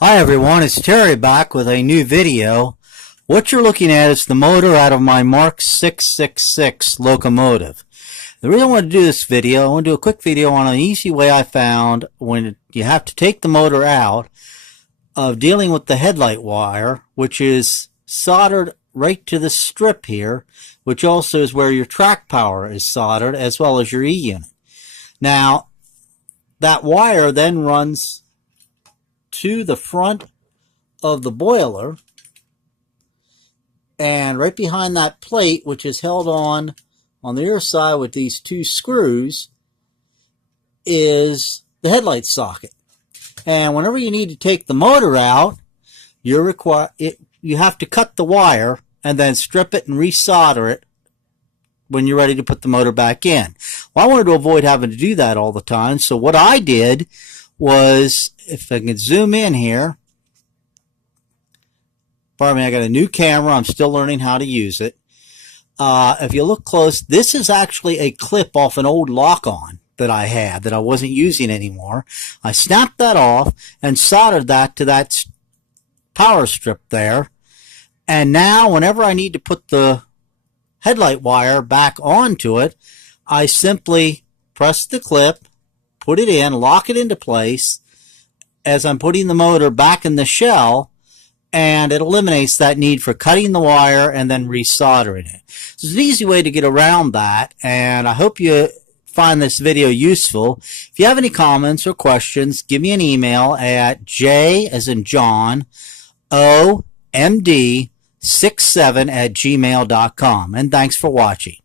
Hi everyone, it's Terry back with a new video. What you're looking at is the motor out of my Marx 666 locomotive. The reason I want to do this video, I want to do a quick video on an easy way I found when you have to take the motor out of dealing with the headlight wire, which is soldered right to the strip here, which also is where your track power is soldered, as well as your E-unit. Now, that wire then runs to the front of the boiler, and right behind that plate, which is held on the rear side with these two screws, is the headlight socket. And whenever you need to take the motor out, you have to cut the wire and then strip it and resolder it when you're ready to put the motor back in. Well, I wanted to avoid having to do that all the time, so what I did was, if I can zoom in here, pardon me, I got a new camera, I'm still learning how to use it. If you look close, this is actually a clip off an old lock-on that I had that I wasn't using anymore. I snapped that off and soldered that to that power strip there, and now whenever I need to put the headlight wire back onto it, I simply press the clip, put it in, lock it into place as I'm putting the motor back in the shell, and it eliminates that need for cutting the wire and then resoldering it. So it's an easy way to get around that, and I hope you find this video useful. If you have any comments or questions, give me an email at j as in John, omd67@gmail.com, and thanks for watching.